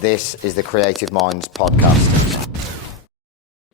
This is the Creative Minds podcast.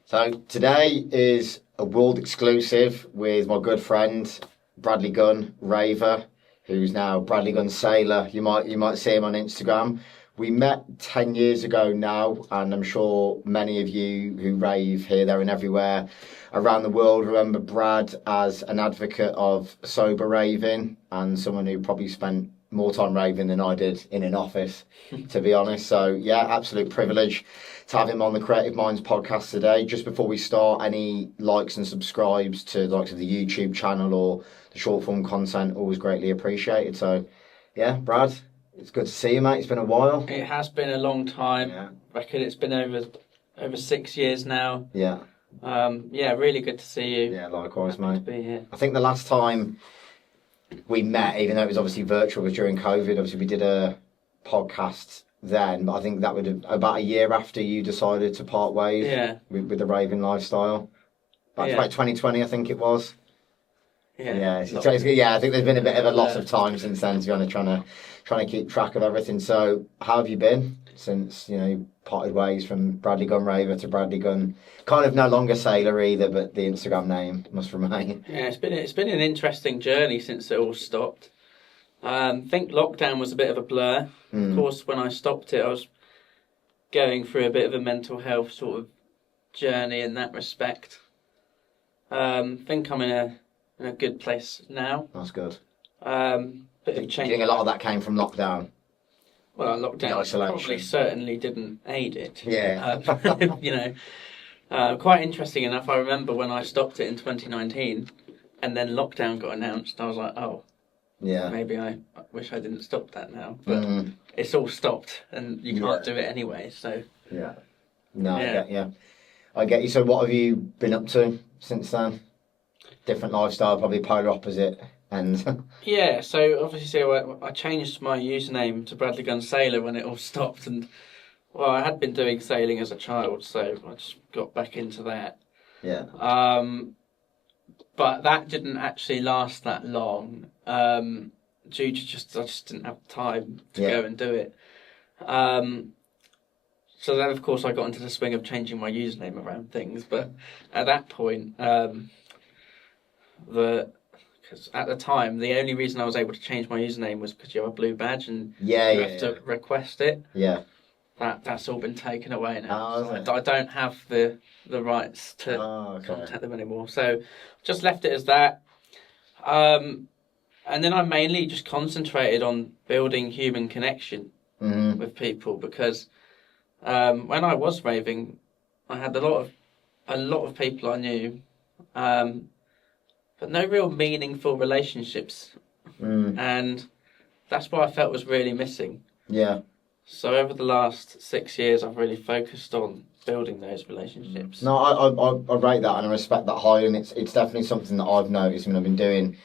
So today is a world exclusive with my good friend Bradley Gunn Raver, who's now Bradley Gunn Sailor. You might see him on Instagram. We met 10 years ago now, and I'm sure many of you who rave here, there and everywhere around the world remember Brad as an advocate of sober raving and someone who probably spent more time raving than I did in an office, to be honest. So yeah, absolute privilege to have him on the Creative Minds podcast today. Just before we start, any likes and subscribes to the likes of the YouTube channel or the short form content, always greatly appreciated. So yeah, Brad, it's good to see you, mate. It's been a while. It has been a long time. Yeah. I reckon it's been over 6 years now. Yeah. Yeah, really good to see you. Yeah, likewise, Happy mate. to be here. I think the last time we met, even though it was obviously virtual, was during COVID. Obviously, we did a podcast then, but I think that would have about a year after you decided to part ways. Yeah. with the raving lifestyle. About 2020, I think it was. Yeah. Yeah, I think there's been a bit of a loss of time since then, to be honest, trying to keep track of everything. So, how have you been since you parted ways from Bradley Gunn Raver to Bradley Gunn? Kind of no longer Sailor either, but the Instagram name must remain. Yeah, it's been an interesting journey since it all stopped. I think lockdown was a bit of a blur. Of course, when I stopped it, I was going through a bit of a mental health sort of journey in that respect. I think I'm in a good place now. That's good. Bit of Do you change. think a lot of that came from lockdown? Well, lockdown Isolation. probably certainly didn't aid it. Yeah. Quite interesting enough, I remember when I stopped it in 2019 and then lockdown got announced, I was like, oh, Yeah. maybe I wish I didn't stop that now. But it's all stopped and you can't do it anyway, so... Yeah. No, Yeah. I get you. So what have you been up to since then? Different lifestyle, probably polar opposite ends. Yeah, so obviously I changed my username to Bradley Gunn Sailor when it all stopped, and well, I had been doing sailing as a child, so I just got back into that. Yeah. But that didn't actually last that long, due to I just didn't have time to go and do it. So then, of course, I got into the swing of changing my username around things, but at that point, because at the time, the only reason I was able to change my username was because you have a blue badge and you have to request it. Yeah. That's all been taken away now. Oh, So I don't have the rights to contact them anymore. So just left it as that. And then I mainly just concentrated on building human connection with people, because when I was raving, I had a lot of people I knew, but no real meaningful relationships, and that's what I felt was really missing. Yeah. So over the last 6 years, I've really focused on building those relationships. No, I rate that and I respect that highly, and it's definitely something that I've noticed when I've been doing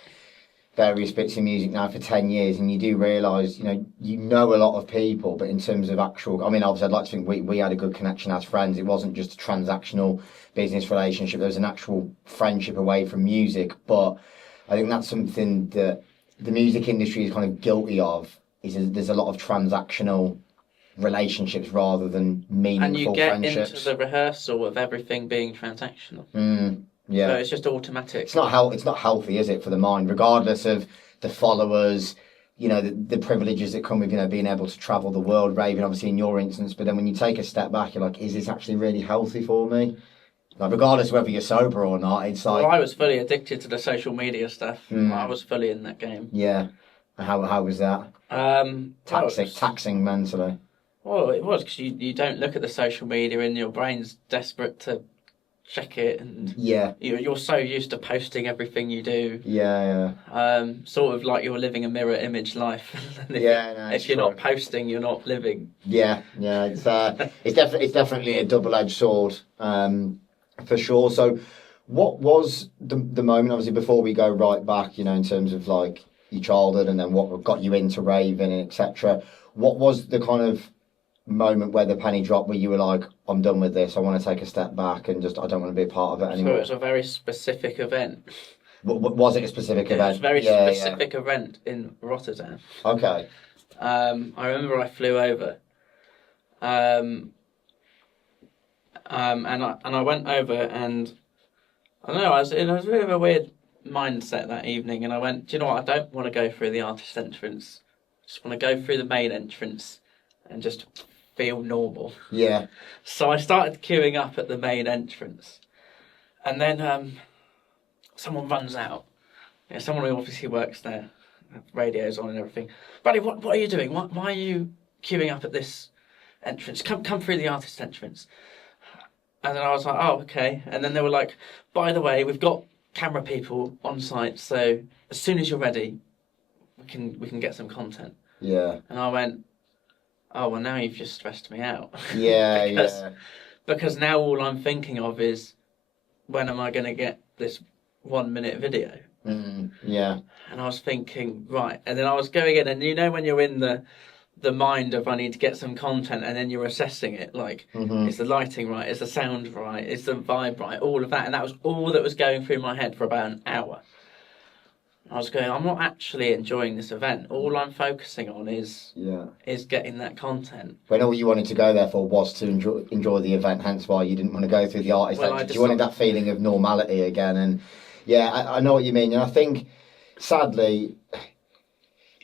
various bits of music now for 10 years, and you do realise, you know a lot of people, but in terms of actual, I mean, obviously I'd like to think we had a good connection as friends. It wasn't just a transactional business relationship, there was an actual friendship away from music. But I think that's something that the music industry is kind of guilty of, is there's a lot of transactional relationships rather than meaningful and you get friendships. into the rehearsal of everything being transactional. Yeah. So it's just automatic. It's not healthy, is it, for the mind, regardless of the followers, the privileges that come with, being able to travel the world, raving, obviously in your instance. But then when you take a step back, you're like, is this actually really healthy for me? Like, regardless of whether you're sober or not, it's like... Well, I was fully addicted to the social media stuff. I was fully in that game. Yeah. How was that? Taxing mentally. Well, it was, because you don't look at the social media and your brain's desperate to check it, and you're so used to posting everything you do. Sort of like you're living a mirror image life. If you're not posting, you're not living. It's definitely a double-edged sword, for sure. So what was the moment, obviously, before we go right back, in terms of like your childhood and then what got you into raving and etc., what was the kind of moment where the penny dropped, where you were like, I'm done with this, I want to take a step back and just, I don't want to be a part of it anymore? So it was a very specific event. Was it a specific event? It was a very specific event in Rotterdam. Okay. I remember I flew over, And I went over, and I don't know, I was in a bit of a weird mindset that evening, and I went, do you know what? I don't want to go through the artist entrance. I just want to go through the main entrance and just feel normal. Yeah. So I started queuing up at the main entrance, and then someone runs out. Yeah, someone who obviously works there, radio's on and everything. Buddy, what are you doing? Why are you queuing up at this entrance? Come through the artist entrance. And then I was like, oh, okay. And then they were like, by the way, we've got camera people on site, so as soon as you're ready, we can get some content. Yeah. And I went, oh, well, now you've just stressed me out. Yeah, Because now all I'm thinking of is, when am I going to get this 1 minute video? Yeah. And I was thinking, right. And then I was going in, and you know when you're in the mind of I need to get some content, and then you're assessing it, like, is the lighting right? Is the sound right? Is the vibe right? All of that. And that was all that was going through my head for about an hour. I was going, I'm not actually enjoying this event. All I'm focusing on is getting that content. When all you wanted to go there for was to enjoy the event, hence why you didn't want to go through the artist entrance. You wanted that feeling of normality again. And yeah, I know what you mean. And I think, sadly,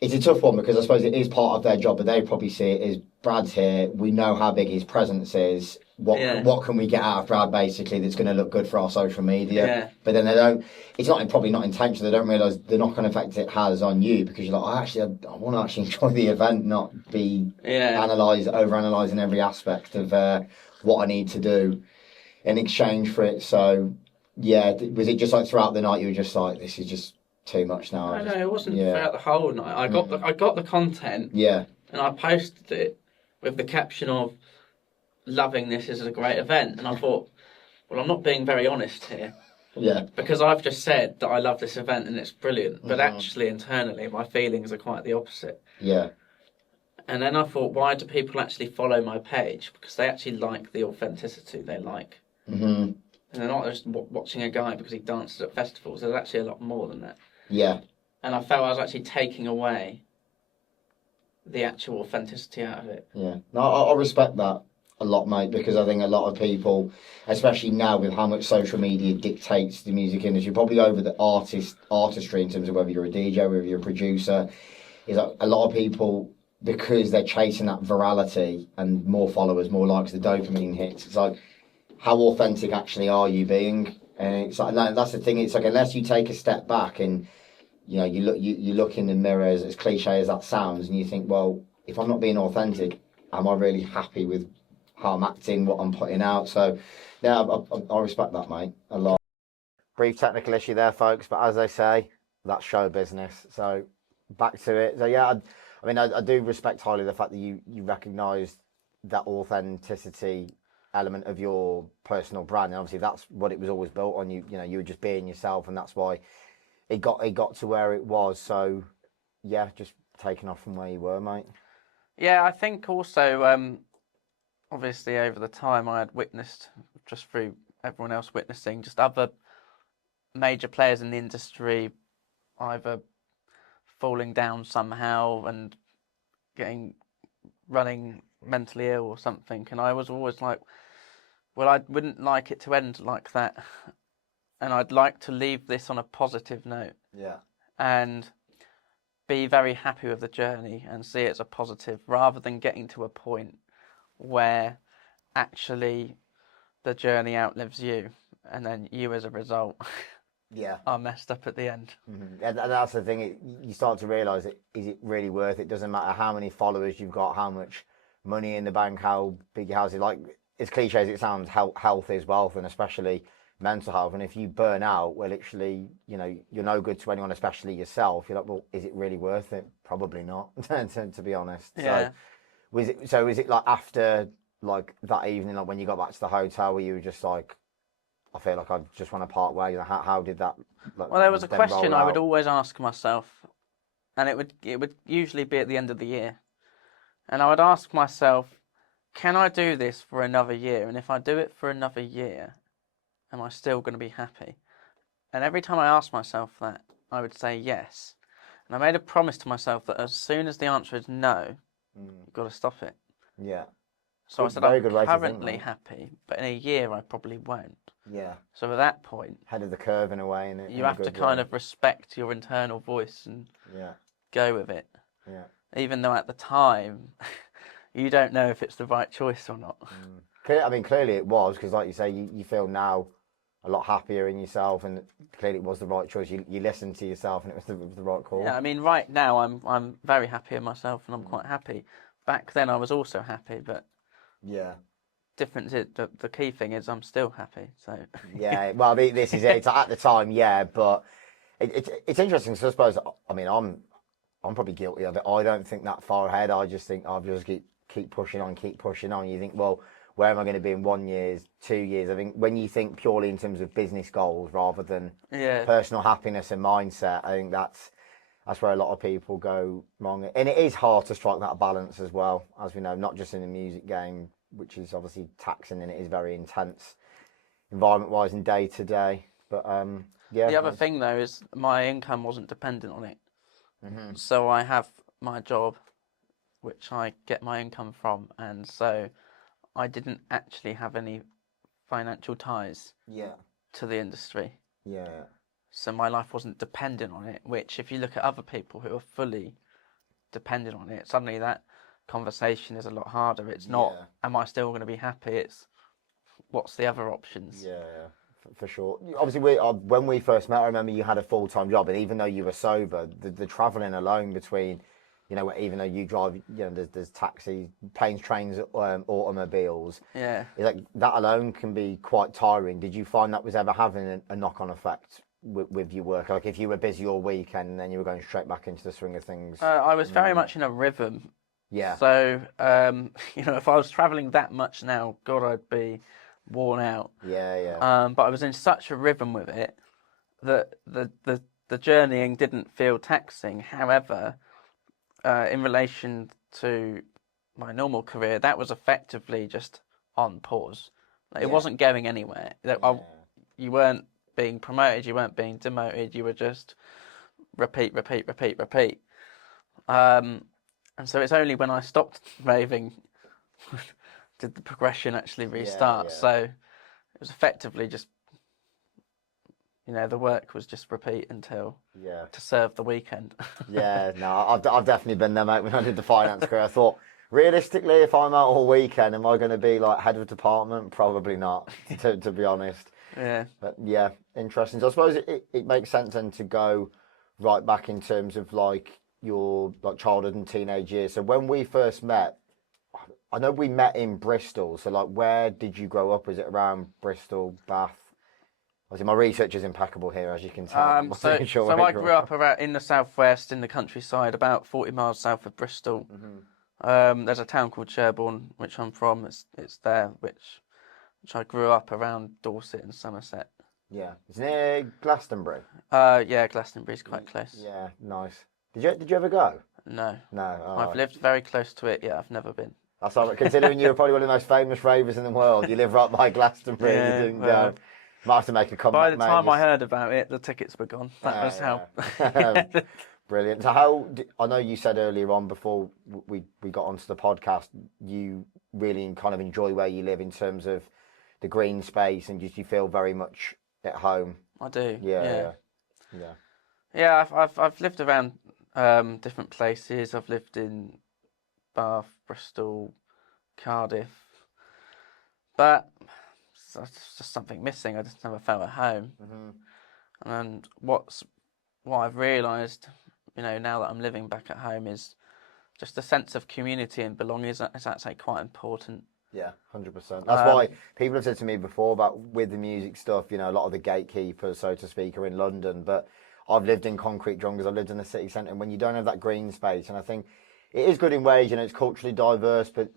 it's a tough one because I suppose it is part of their job, but they probably see it as Brad's here. We know how big his presence is. What can we get out of Brad, basically, that's going to look good for our social media? Yeah. But then they don't. It's probably not intentional. They don't realise the knock-on effect it has on you, because you're like, I want to actually enjoy the event, not be over-analysing every aspect of what I need to do in exchange for it. So, yeah, was it just like throughout the night you were just like, this is just too much now? No, it wasn't throughout the whole night. I got the content. Yeah. And I posted it with the caption of, loving this is a great event. And I thought, well, I'm not being very honest here. Yeah. Because I've just said that I love this event and it's brilliant. But actually, internally, my feelings are quite the opposite. Yeah. And then I thought, why do people actually follow my page? Because they actually like the authenticity they like. And they're not just watching a guy because he dances at festivals. There's actually a lot more than that. Yeah. And I felt I was actually taking away the actual authenticity out of it. Yeah. No, I respect that a lot, mate, because I think a lot of people, especially now with how much social media dictates the music industry, probably over the artistry in terms of whether you're a DJ, whether you're a producer, is that a lot of people, because they're chasing that virality and more followers, more likes, the dopamine hits, it's like, how authentic actually are you being? And it's like, that's the thing, it's like, unless you take a step back and you look in the mirror, as cliche as that sounds, and you think, well, if I'm not being authentic, am I really happy with how I'm acting, what I'm putting out? So, yeah, I respect that, mate, a lot. Brief technical issue there, folks, but as they say, that's show business. So, back to it. So, yeah, I do respect highly the fact that you recognise that authenticity element of your personal brand, and obviously that's what it was always built on. You were just being yourself, and that's why it got to where it was. So, yeah, just taking off from where you were, mate. Yeah, I think also, obviously over the time I had witnessed, just through everyone else witnessing, just other major players in the industry either falling down somehow and running mentally ill or something. And I was always like, well, I wouldn't like it to end like that. And I'd like to leave this on a positive note. Yeah. And be very happy with the journey and see it as a positive, rather than getting to a point where actually the journey outlives you, and then you as a result are messed up at the end. And that's the thing, you start to realise, is it really worth it? Doesn't matter how many followers you've got, how much money in the bank, how big your house is. Like, as cliche as it sounds, health is wealth, and especially mental health. And if you burn out, well, literally, you're no good to anyone, especially yourself. You're like, well, is it really worth it? Probably not, to be honest. Yeah. So is it like after like that evening, like when you got back to the hotel, where you were just like, I feel like I just want to part ways? How did that? Well, there was a question I would always ask myself, and it would usually be at the end of the year, and I would ask myself, can I do this for another year? And if I do it for another year, am I still going to be happy? And every time I asked myself that, I would say yes. And I made a promise to myself that as soon as the answer is no, you've got to stop it. Yeah. So I said, I'm currently happy, but in a year I probably won't. Yeah. So at that point, head of the curve in a way. You have to kind of respect your internal voice and go with it. Yeah. Even though at the time, you don't know if it's the right choice or not. I mean, clearly it was, because like you say, you feel now a lot happier in yourself, and clearly it was the right choice. You listened to yourself, and it was the right call. Yeah, I mean, right now I'm very happy in myself, and I'm quite happy. Back then I was also happy, but difference is the key thing is I'm still happy. So yeah, well, I mean, this is it. It's at the time, but it's interesting. So I suppose, I mean, I'm probably guilty of it. I don't think that far ahead. I just think I'll just keep pushing on. You think, well, where am I going to be in 1 year, 2 years? I think when you think purely in terms of business goals rather than personal happiness and mindset, I think that's where a lot of people go wrong. And it is hard to strike that balance as well, as we know, not just in the music game, which is obviously taxing, and it is very intense environment-wise and day to day. But the other thing though is my income wasn't dependent on it. So I have my job, which I get my income from, and so I didn't actually have any financial ties to the industry. Yeah. So my life wasn't dependent on it, which if you look at other people who are fully dependent on it, suddenly that conversation is a lot harder. It's not, am I still going to be happy? It's, what's the other options? Yeah, for sure. Obviously, when we first met, I remember you had a full-time job, and even though you were sober, the travelling alone between, even though you drive, there's taxis, planes, trains, automobiles. Yeah. Like that alone can be quite tiring. Did you find that was ever having a knock-on effect with your work? Like if you were busy all weekend and then you were going straight back into the swing of things? I was very much in a rhythm. Yeah. So, if I was travelling that much now, God, I'd be worn out. Yeah. But I was in such a rhythm with it that the journeying didn't feel taxing. However, in relation to my normal career, that was effectively just on pause. It wasn't going anywhere. You weren't being promoted, you weren't being demoted, you were just repeat. And so it's only when I stopped raving did the progression actually restart. Yeah. So it was effectively just, the work was just repeat until to serve the weekend. Yeah, no, I've definitely been there, mate. When I did the finance career, I thought, realistically, if I'm out all weekend, am I going to be like head of department? Probably not, to be honest. Yeah. But yeah, interesting. So I suppose it makes sense then to go right back in terms of like your like childhood and teenage years. So when we first met, I know we met in Bristol. So like, where did you grow up? Was it around Bristol, Bath? Obviously, my research is impeccable here, as you can tell. So I grew up around in the southwest, in the countryside, about 40 miles south of Bristol. There's a town called Sherborne, which I'm from. It's there, which I grew up around Dorset and Somerset. Yeah, it's near Glastonbury. Yeah, Glastonbury's quite close. Yeah, nice. Did you ever go? No. Oh, I've lived very close to it. Yeah, I've never been. That's all right. Considering you're probably one of the most famous ravers in the world, you live right by Glastonbury. Yeah, and you didn't go. Might have to make a comeback. By the time I heard about it, the tickets were gone. That was how. Brilliant. So I know you said earlier on before we got onto the podcast, you really kind of enjoy where you live in terms of the green space, and you feel very much at home. I do. Yeah. Yeah, I've lived around different places. I've lived in Bath, Bristol, Cardiff, but there's just something missing. I just never felt at home. And what I've realised, now that I'm living back at home, is just a sense of community and belonging is actually quite important. Yeah, 100%. That's why people have said to me before about with the music stuff, a lot of the gatekeepers, so to speak, are in London. But I've lived in concrete jungles, I've lived in the city centre, and when you don't have that green space, and I think it is good in ways, it's culturally diverse, but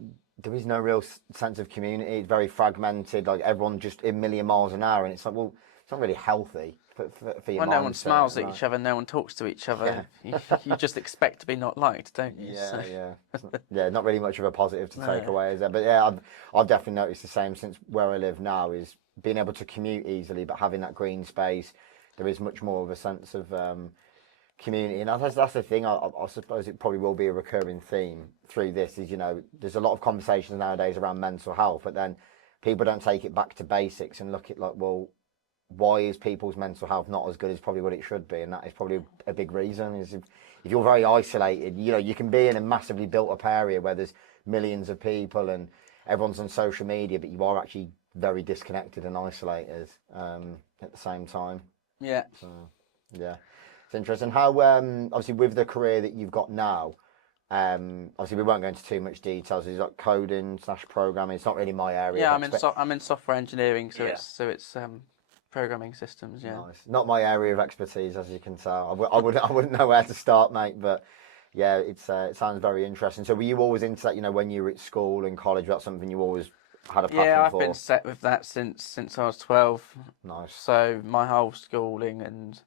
there is no real sense of community. It's very fragmented, like everyone just a million miles an hour, and it's like, well, it's not really healthy for your mindset. No one smiles at each other, no one talks to each other. Yeah. You just expect to be not liked, don't you? Yeah, not really much of a positive to take away, is there? But yeah, I've definitely noticed the same since where I live now, is being able to commute easily, but having that green space, there is much more of a sense of community, and that's the thing. I suppose it probably will be a recurring theme through this. Is there's a lot of conversations nowadays around mental health, but then people don't take it back to basics and look at like, well, why is people's mental health not as good as probably what it should be? And that is probably a big reason. Is if you're very isolated, you can be in a massively built up area where there's millions of people and everyone's on social media, but you are actually very disconnected and isolated at the same time. Yeah. So, yeah. It's interesting how, obviously, with the career that you've got now, obviously we won't go into too much details. Is like coding / programming? It's not really my area. Yeah, I'm in software engineering, so it's programming systems. Yeah, nice. Not my area of expertise, as you can tell. I wouldn't know where to start, mate. But yeah, it sounds very interesting. So were you always into that? When you were at school and college, that's something you always had a passion for? Yeah, I've been set with that since I was 12. Nice. So my whole schooling and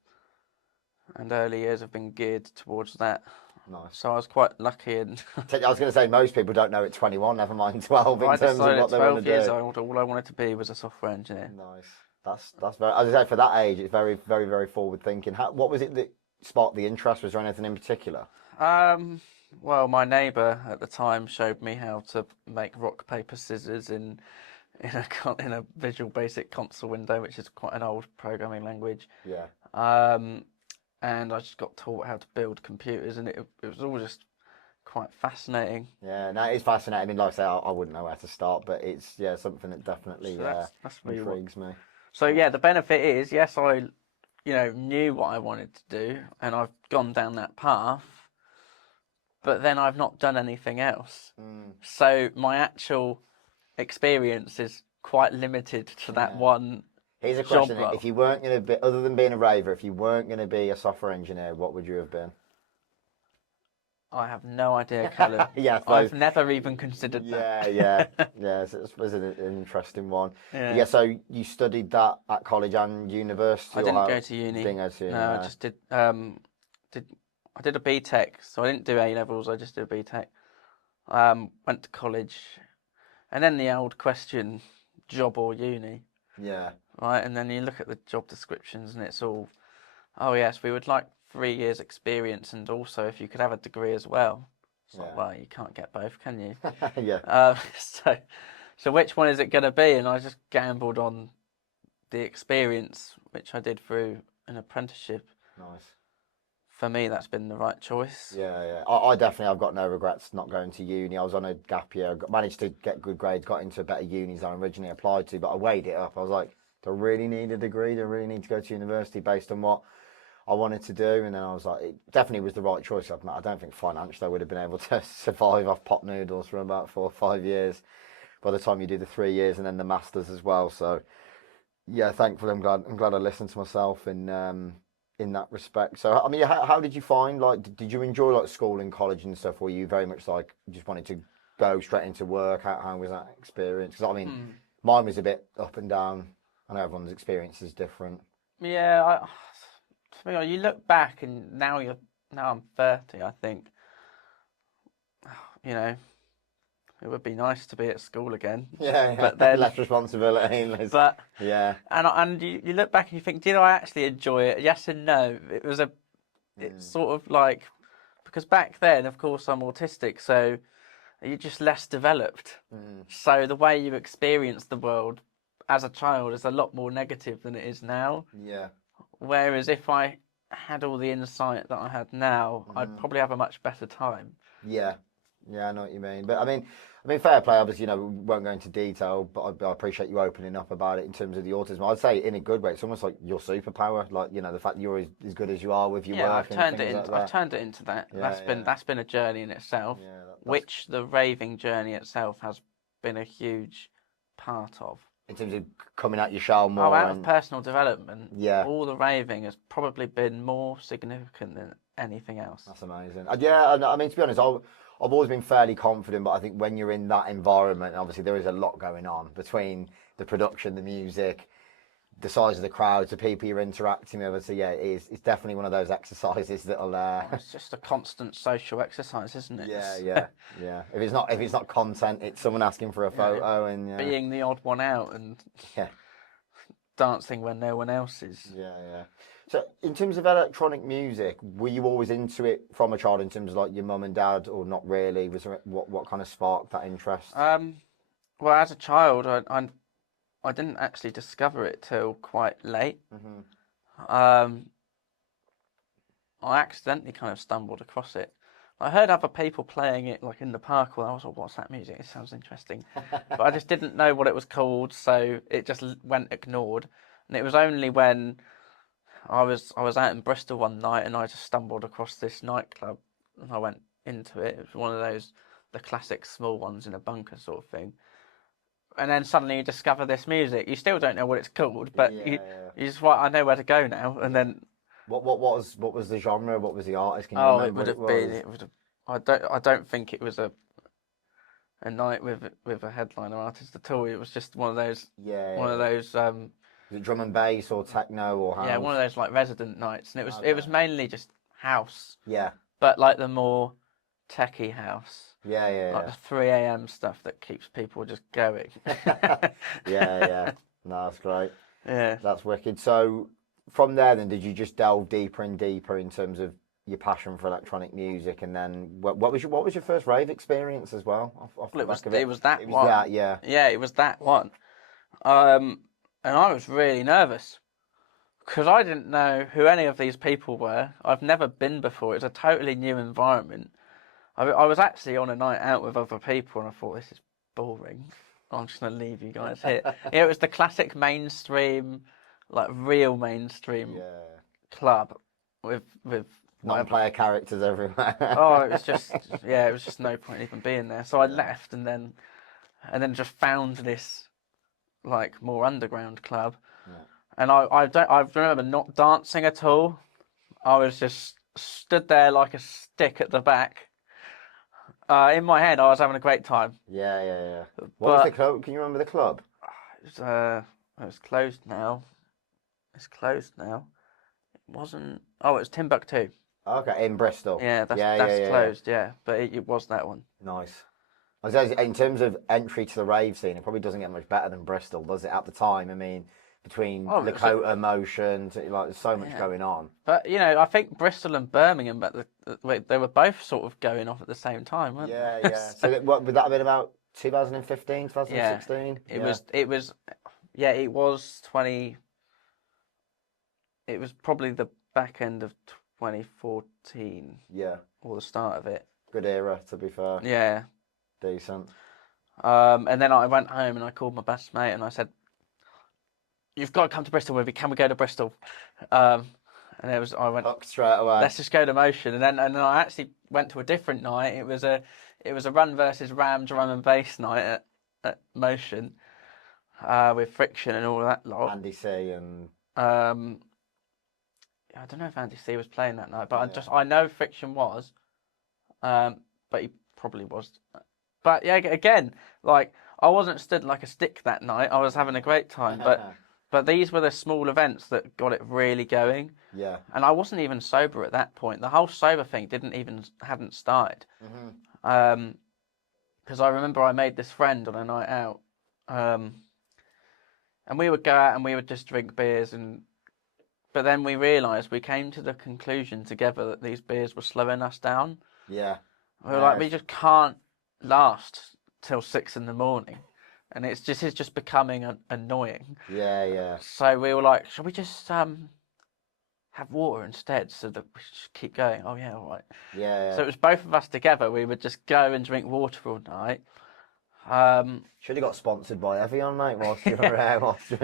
early years have been geared towards that. Nice. So I was quite lucky. And I was going to say, most people don't know at 21, never mind 12, in terms of what they want to do. 12 years old, all I wanted to be was a software engineer. Nice. That's very, as I say, for that age, it's very, very, very forward thinking. What was it that sparked the interest? Was there anything in particular? Well, my neighbour at the time showed me how to make rock, paper, scissors in a Visual Basic console window, which is quite an old programming language. Yeah. And I just got taught how to build computers, and it was all just quite fascinating. Yeah, no, it's fascinating. I mean, like I say, I wouldn't know where to start, but it's something that definitely that's intrigues me. So yeah, the benefit is, yes, I knew what I wanted to do, and I've gone down that path, but then I've not done anything else. So my actual experience is quite limited to that one. Here's a question: if you weren't going to be, other than being a raver, if you weren't going to be a software engineer, what would you have been? I have no idea, Callum. Yeah, I've never even considered that. Yeah. So it was an interesting one. Yeah. So you studied that at college and university? I didn't go to uni. Didn't go to uni. No, I just did. I did a BTEC, so I didn't do A levels. I just did a BTEC. Went to college, and then the old question: job or uni? Yeah. Right, and then you look at the job descriptions, and it's all, oh yes, we would like 3 years experience, and also if you could have a degree as well. It's like, well, you can't get both, can you? Yeah. So which one is it going to be? And I just gambled on the experience, which I did through an apprenticeship. Nice. For me, that's been the right choice. Yeah. I definitely, I've got no regrets not going to uni. I was on a gap year, managed to get good grades, got into better unis than I originally applied to, but I weighed it up. I was like, do I really need a degree? Do I really need to go to university based on what I wanted to do? And then I was like, it definitely was the right choice. I don't think financially I would have been able to survive off pot noodles for about 4 or 5 years by the time you do the 3 years and then the masters as well. So yeah, thankfully I'm glad I listened to myself in that respect. So I mean, how did you find, like, did you enjoy like school and college and stuff, or were you very much like just wanted to go straight into work? How was that experience? Because I mean, mine was a bit up and down. I know everyone's experience is different. Yeah, you look back, and now I'm 30. I think, it would be nice to be at school again. Yeah. But then less responsibility. But yeah, and you look back and you think, did I actually enjoy it? Yes and no. It's sort of like, because back then, of course, I'm autistic, so you're just less developed. So the way you experience the world as a child is a lot more negative than it is now. Yeah. Whereas if I had all the insight that I had now, I'd probably have a much better time. Yeah, I know what you mean. But I mean, fair play. Obviously, we won't go into detail, but I appreciate you opening up about it in terms of the autism. I'd say in a good way. It's almost like your superpower. Like, the fact that you're as good as you are with your work. I've turned it into that. Yeah, that's been a journey in itself, which the raving journey itself has been a huge part of. In terms of coming out your shell more. Out of personal development. Yeah. All the raving has probably been more significant than anything else. That's amazing. I mean, to be honest, I've always been fairly confident, but I think when you're in that environment, obviously there is a lot going on between the production, the music, the size of the crowds, the people you're interacting with. So yeah, it's definitely one of those exercises that'll. It's just a constant social exercise, isn't it? Yeah. If it's not content, it's someone asking for a photo and being the odd one out and dancing when no one else is. Yeah. So, in terms of electronic music, were you always into it from a child? In terms of like your mum and dad, or not really? Was there what kind of sparked that interest? Well, as a child, I didn't actually discover it till quite late. I accidentally kind of stumbled across it. I heard other people playing it like in the park, and I was like, "What's that music? It sounds interesting," but I just didn't know what it was called, so it just went ignored. And it was only when I was out in Bristol one night and I just stumbled across this nightclub and I went into it. It was one of those the classic small ones in a bunker sort of thing. And then suddenly you discover this music. You still don't know what it's called, but you just like, I know where to go now. And then what was the genre? What was the artist? Can you oh, remember it would have what been. was? It would have. I don't think it was a night with a headliner artist at all. It was just one of those. One of those. Was it drum and bass or techno or house? Yeah, one of those like resident nights, and it was mainly just house. Yeah. But like the more techie house. Yeah. Like the 3 a.m. stuff that keeps people just going. yeah. No, that's great. Yeah. That's wicked. So from there, then, did you just delve deeper and deeper in terms of your passion for electronic music, and then what was your first rave experience as well? Off Well, the back of it was that it one. was that, yeah. Yeah, it was that one. And I was really nervous because I didn't know who any of these people were. I've never been before. It's a totally new environment. I was actually on a night out with other people, and I thought, this is boring. I'm just going to leave you guys here. It was the classic mainstream, like real mainstream club with non-player characters everywhere. Oh, it was just no point even being there. So I left and then just found this like more underground club. And I remember not dancing at all. I was just stood there like a stick at the back. In my head, I was having a great time. Yeah. What was the club? Can you remember the club? It was closed now. It's closed now. It wasn't. Oh, it was Timbuktu. Okay, in Bristol. Yeah, that's closed. Yeah, but it was that one. Nice. I was in terms of entry to the rave scene, it probably doesn't get much better than Bristol, does it? At the time, I mean, between Lakota motion, like there's so much going on. But I think Bristol and Birmingham, they were both sort of going off at the same time, weren't they? Yeah. So what would that have been about 2015, 2016? It was. It was 20. It was probably the back end of 2014. Yeah. Or the start of it. Good era, to be fair. Yeah. Decent. And then I went home and I called my best mate and I said, "You've got to come to Bristol with me. Can we go to Bristol?" And I went up straight away. Let's just go to Motion. And then I actually went to a different night. It was a Run versus Ram drum and bass night at Motion, with Friction and all of that lot. Andy C and I don't know if Andy C was playing that night, but I know Friction was, but he probably was. But yeah, again, like I wasn't stood like a stick that night. I was having a great time, but these were the small events that got it really going. Yeah. And I wasn't even sober at that point. The whole sober thing hadn't started. Because I remember I made this friend on a night out, and we would go out and we would just drink beers but then we realised, we came to the conclusion together that these beers were slowing us down. Yeah. We were like, we just can't last till 6 a.m. And it's just becoming annoying. Yeah. So we were like, shall we just have water instead so that we just keep going? Oh yeah, all right. Yeah. So it was both of us together. We would just go and drink water all night. Should have got sponsored by Evian, mate, whilst you were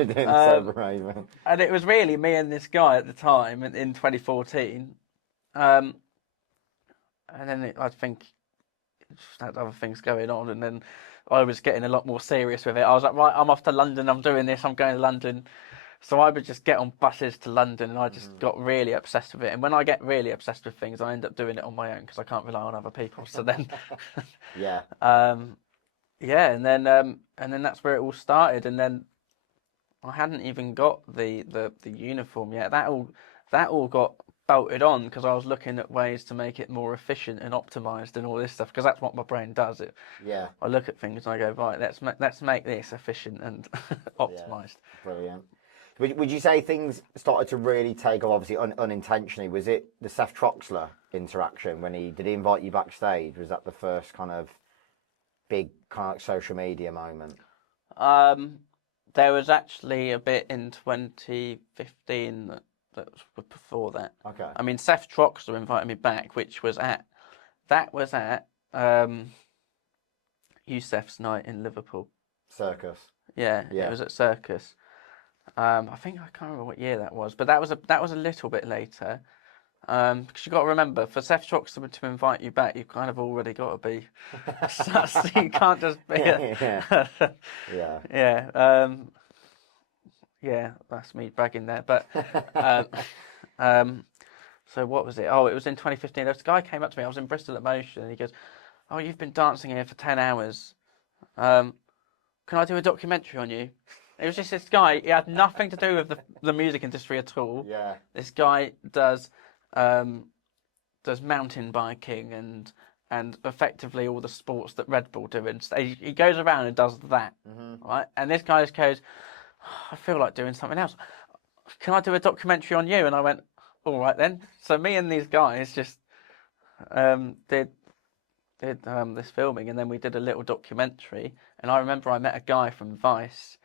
doing sober raving. And it was really me and this guy at the time in 2014. And then I think it just had other things going on, and then I was getting a lot more serious with it. I was like, right, I'm off to London, I'm doing this, I'm going to London. So I would just get on buses to London, and I just got really obsessed with it. And when I get really obsessed with things, I end up doing it on my own because I can't rely on other people. So then, and then that's where it all started. And then I hadn't even got the uniform yet. That all got bolted on because I was looking at ways to make it more efficient and optimized and all this stuff, because that's what my brain does. I look at things and I go, right, let's make this efficient and optimized. Brilliant. Would you say things started to really take off, obviously unintentionally? Was it the Seth Troxler interaction when did he invite you backstage? Was that the first kind of big kind of like social media moment? There was actually a bit in 2015 that was before that. Okay. I mean, Seth Troxler invited me back, which was at Youssef's night in Liverpool. Circus. Yeah, it was at Circus. I think I can't remember what year that was, but that was a little bit later. Because you got to remember, for Seth Troxler to invite you back, you've kind of already got to be. So you can't just be. Yeah, that's me bragging there. But so what was it? Oh, it was in 2015. This guy came up to me. I was in Bristol at Motion, and he goes, "Oh, you've been dancing here for 10 hours. Can I do a documentary on you?" It was just this guy. He had nothing to do with the music industry at all. Yeah. This guy does mountain biking and effectively all the sports that Red Bull do. And he goes around and does that, right? And this guy just goes, "I feel like doing something else. Can I do a documentary on you?" And I went, "All right then." So me and these guys just did this filming, and then we did a little documentary. And I remember I met a guy from Vice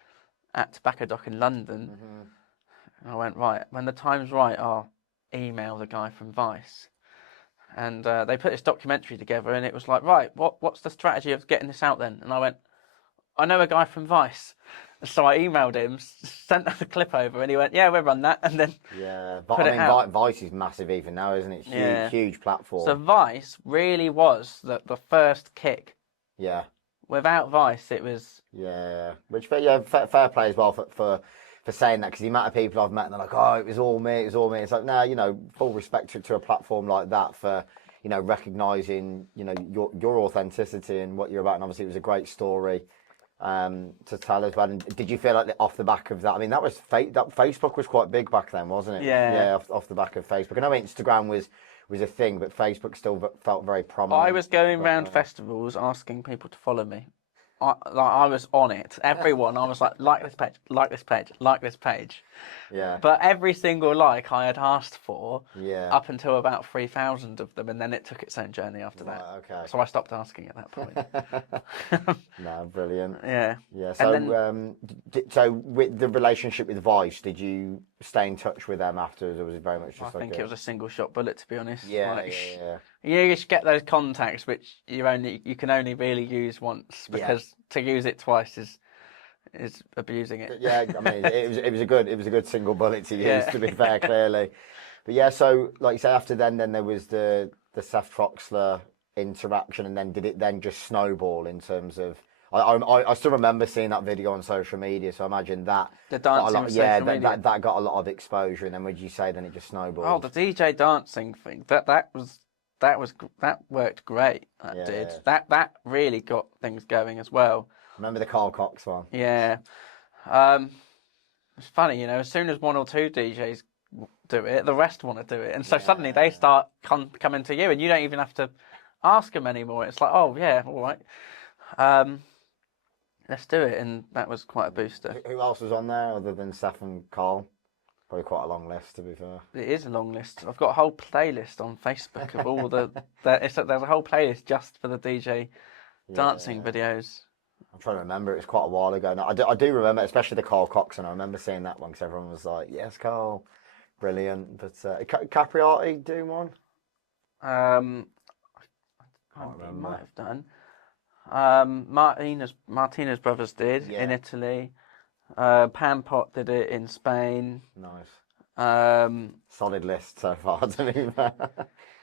at Tobacco Dock in London. And I went, right, when the time's right, I'll email the guy from Vice. And they put this documentary together, and it was like, right, what's the strategy of getting this out then? And I went, I know a guy from Vice. So I emailed him, sent the clip over, and he went, "Yeah, we'll run that." And then but I mean, Vice is massive even now, isn't it? Huge platform. So Vice really was the first kick. Yeah. Without Vice, it was. Yeah, which fair play as well for saying that, because the amount of people I've met and they're like, "Oh, it was all me, it was all me." It's like, no, full respect to a platform like that for recognising your authenticity and what you're about, and obviously it was a great story. To tell as well. And did you feel like off the back of that? I mean, that Facebook was quite big back then, wasn't it? Yeah. Off the back of Facebook. I know Instagram was a thing, but Facebook still felt very prominent. I was going around festivals asking people to follow me. I was on it. Everyone, I was like this page, like this page, like this page. Yeah. But every single like I had asked for, yeah, up until about 3,000 of them, and then it took its own journey after that. Okay. So I stopped asking at that point. No, brilliant. Yeah. Yeah. So, so with the relationship with Vice, did you stay in touch with them afterwards, or was it very much just? I think it was a single shot bullet, to be honest. Yeah. You just get those contacts which you can only really use once, because to use it twice is abusing it. Yeah, I mean, it was a good single bullet to use, to be fair, clearly. But yeah, so like you say, after then there was the Seth Troxler interaction, and then did it then just snowball in terms of? I still remember seeing that video on social media, so I imagine that the dancing that got a lot of exposure, and then would you say then it just snowballed? Oh, the DJ dancing thing that worked great. That did. That really got things going as well. Remember the Carl Cox one? Yeah. It's funny, as soon as one or two DJs do it, the rest want to do it. And so suddenly they start coming to you, and you don't even have to ask them anymore. It's like, oh, yeah, all right. Let's do it. And that was quite a booster. Who else was on there other than Seth and Carl? Probably quite a long list, to be fair. It is a long list. I've got a whole playlist on Facebook of all there's a whole playlist just for the DJ dancing videos. I'm trying to remember. It was quite a while ago. No, I do remember, especially the Carl Cox, and I remember seeing that one because everyone was like, "Yes, Carl, brilliant." But Capriati do one? I might have done. Martinez brothers did in Italy. Pampot did it in Spain. Nice. Solid list so far, to be fair.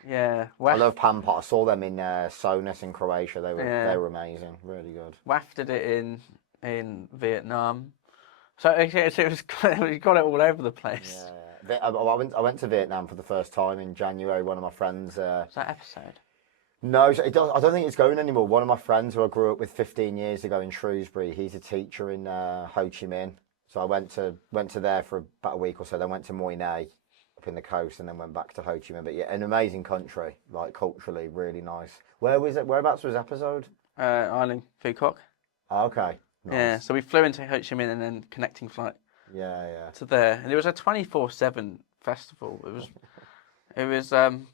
Yeah, I love Pampot. I saw them in Sonus in Croatia. They were amazing, really good. WAF did it in Vietnam, so it was we got it all over the place. Yeah, I went to Vietnam for the first time in January. One of my friends. Was that episode? No, I don't think it's going anymore. One of my friends who I grew up with 15 years ago in Shrewsbury, he's a teacher in Ho Chi Minh. So I went to there for about a week or so. Then went to Moi Nay up in the coast, and then went back to Ho Chi Minh. But yeah, an amazing country, like culturally really nice. Where was it? Whereabouts was episode? Island Phu Quoc. Oh, okay. Nice. Yeah, so we flew into Ho Chi Minh and then connecting flight to there, and it was a 24/7 festival. It was. Sounds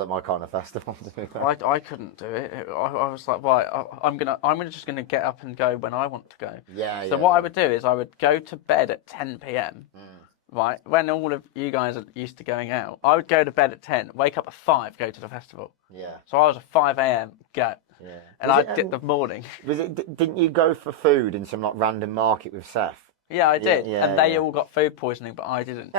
like my kind of festival to me. I couldn't do it. I was like, right, I'm just gonna get up and go when I want to go. So what I would do is I would go to bed at 10 p.m. Right, when all of you guys are used to going out, I would go to bed at 10, wake up at 5, go to the festival. Yeah. So I was at 5 a.m. go. Yeah. And I'd get the morning. Didn't you go for food in some like random market with Seth? Yeah, I did. And they all got food poisoning, but I didn't.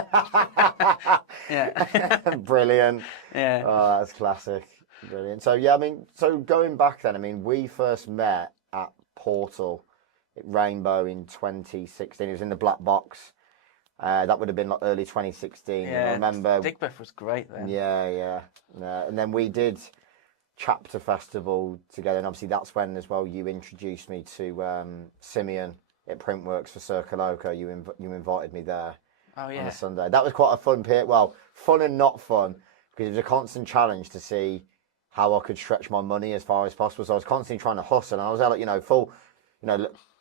Yeah. Brilliant. Yeah. Oh, that's classic. Brilliant. So yeah, I mean, so going back then, I mean, we first met at Portal at Rainbow in 2016. It was in the Black Box. That would have been like early 2016. Yeah. And I remember Digbeth was great then. Yeah. And then we did Chapter Festival together, and obviously that's when as well you introduced me to Simeon at Printworks for Circa Loco. You invited me there on a Sunday. That was quite a fun period. Well, fun and not fun, because it was a constant challenge to see how I could stretch my money as far as possible. So I was constantly trying to hustle, and I was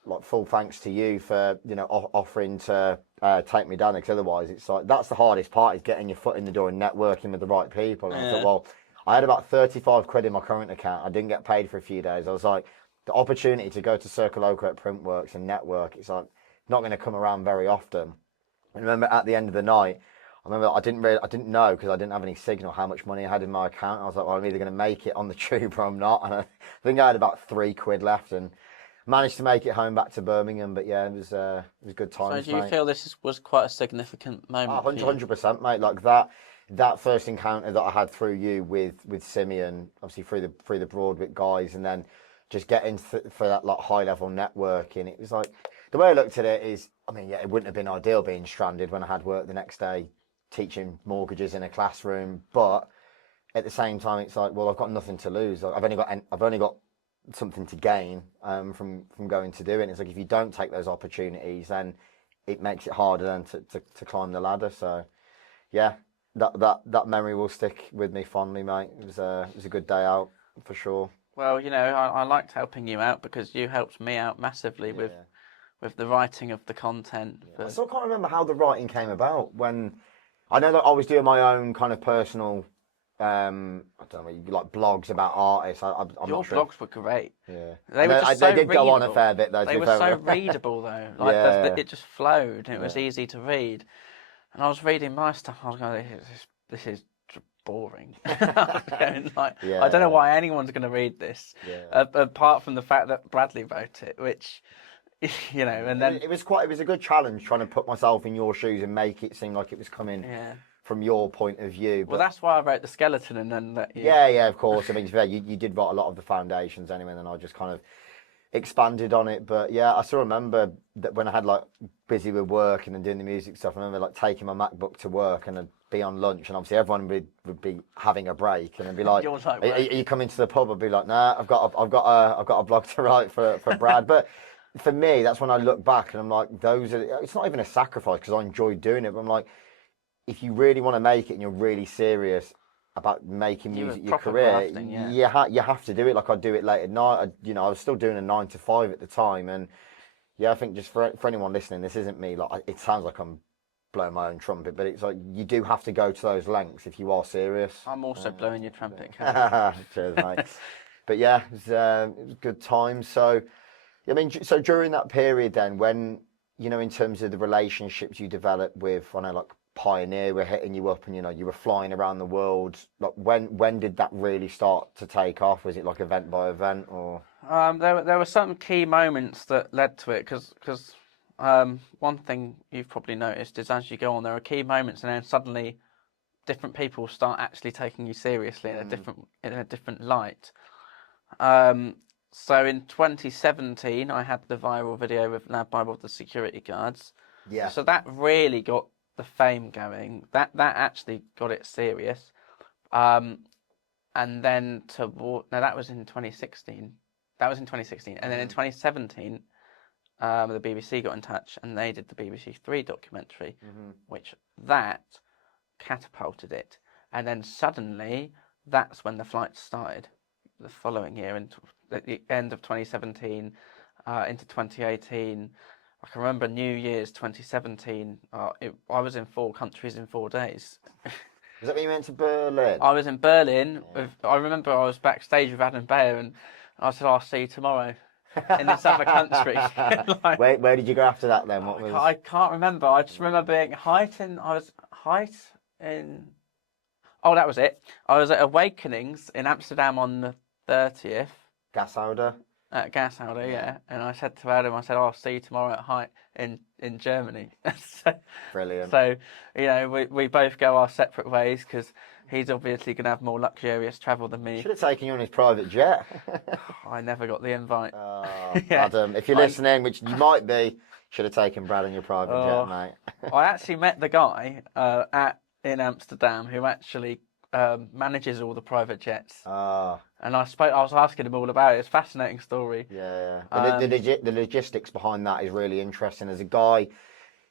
like, full thanks to you for offering to take me down, because otherwise it's like that's the hardest part, is getting your foot in the door and networking with the right people. And I thought, well, I had about 35 quid in my current account. I didn't get paid for a few days. I was like, the opportunity to go to Circa Loco at Printworks and network, it's like not going to come around very often. I remember at the end of the night, I didn't know, because I didn't have any signal, how much money I had in my account. I was like, well, I'm either going to make it on the tube or I'm not. And I think I had about 3 quid left and managed to make it home back to Birmingham. But yeah, it was good times. So do you feel this was quite a significant moment? 100%, mate. Like that first encounter that I had through you with Simeon, obviously through the Broadwick guys, and then just getting for that like high level networking. It was like, the way I looked at it is, I mean, yeah, it wouldn't have been ideal being stranded when I had work the next day teaching mortgages in a classroom, but at the same time, it's like, well, I've got nothing to lose. Like, I've only got something to gain from going to do it. And it's like, if you don't take those opportunities, then it makes it harder then to climb the ladder. So yeah, that memory will stick with me fondly, mate. It was a good day out for sure. Well, I liked helping you out, because you helped me out massively with the writing of the content. I still can't remember how the writing came about. When I know that I was doing my own kind of personal, I don't know, like blogs about artists. I'm Your not sure. blogs were great. Yeah, they did go on a fair bit though. They were so readable though. Like it just flowed. It was easy to read. And I was reading my stuff. I was going, this is boring. I don't know why anyone's going to read this, apart from the fact that Bradley wrote it, which, and then it was a good challenge trying to put myself in your shoes and make it seem like it was coming from your point of view. But, well, that's why I wrote the skeleton, and then that. Yeah, of course. I mean, you did write a lot of the foundations anyway, and then I just kind of expanded on it. But yeah, I still remember that when I had like busy with work and then doing the music stuff, I remember like taking my MacBook to work and I'd be on lunch, and obviously everyone would be having a break, and I'd be like, are you coming to the pub? I'd be like, nah, I've got a blog to write for Brad. But for me, that's when I look back and I'm like, it's not even a sacrifice, because I enjoy doing it, but I'm like, if you really want to make it and you're really serious about making music your career, you have to do it. Like, I'd do it late at night. I was still doing a 9 to 5 at the time, and yeah, I think just for anyone listening, this isn't me. Like, it sounds like I'm blowing my own trumpet, but it's like you do have to go to those lengths if you are serious. I'm also blowing your trumpet. Cheers, mate. But yeah, it was good times. So, I mean, so during that period, then, when in terms of the relationships you developed with, I know like Pioneer were hitting you up, and you were flying around the world. Like, when did that really start to take off? Was it like event by event, or? There were some key moments that led to it, because one thing you've probably noticed is, as you go on, there are key moments, and then suddenly different people start actually taking you seriously in a different light. So in 2017, I had the viral video with Lab Bible, the security guards. Yeah. So that really got the fame going. That actually got it serious. And then that was in 2016. That was in 2016, and then in 2017, the BBC got in touch, and they did the BBC Three documentary, which that catapulted it. And then suddenly, that's when the flights started. The following year, at the end of 2017, into 2018, can remember New Year's 2017. I was in 4 countries in 4 days. Was that when you went to Berlin? I was in Berlin. I remember I was backstage with Adam Bayer, and I said, "I'll see you tomorrow." In this other country. Like, where did you go after that then? I can't remember. I just remember being height in. Oh, that was it. I was at Awakenings in Amsterdam on the 30th. Gashauder? At Gashauder, yeah. And I said to Adam, I'll see you tomorrow at height in Germany. Brilliant. So, we both go our separate ways because he's obviously going to have more luxurious travel than me. Should have taken you on his private jet. I never got the invite. Adam, if you're listening, which you might be, should have taken Brad on your private jet, mate. I actually met the guy in Amsterdam who actually manages all the private jets. And I was asking him all about it. It's a fascinating story. Yeah. The logistics behind that is really interesting. There's a guy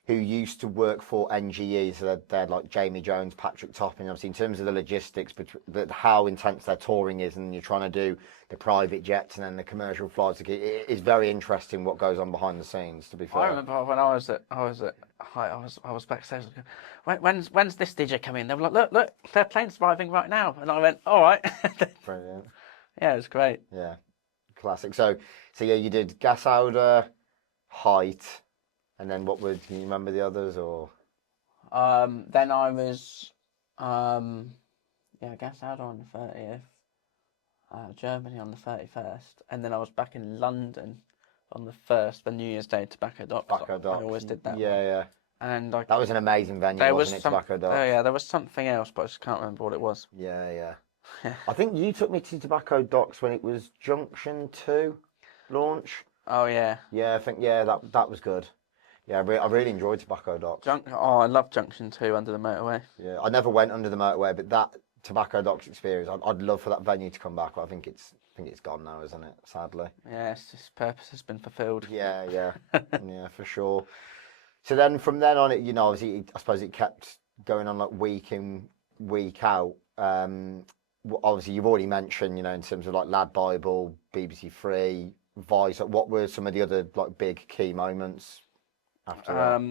who used to work for NGE, so they're like Jamie Jones, Patrick Topping. Obviously, in terms of the logistics, how intense their touring is, and you're trying to do the private jets and then the commercial flights. It is very interesting what goes on behind the scenes. To be fair, I remember when I was backstage. When's this DJ coming? They were like, look, their plane's arriving right now, and I went, all right. Brilliant. Yeah, it was great. Yeah, classic. So yeah, you did Gashauder, Height. And then can you remember the others or? Then I was, Gashauder on the 30th, Germany on the 31st, and then I was back in London on the 1st for New Year's Day, Tobacco Docks. I always did that. Yeah. And that was an amazing venue, wasn't it, Tobacco Docks? Oh yeah, there was something else, but I just can't remember what it was. Yeah. I think you took me to Tobacco Docks when it was Junction 2 launch. Oh yeah. Yeah, I think that was good. Yeah, I really enjoyed Tobacco Docks. I love Junction 2 under the motorway. Yeah, I never went under the motorway, but that Tobacco Docks experience, I'd love for that venue to come back. But I think it's gone now, isn't it? Sadly. Yeah, its purpose has been fulfilled. Yeah, yeah, for sure. So then, from then on, obviously, I suppose it kept going on like week in, week out. Obviously, you've already mentioned, in terms of like Lad Bible, BBC Three, Vice. What were some of the other like big key moments? After that?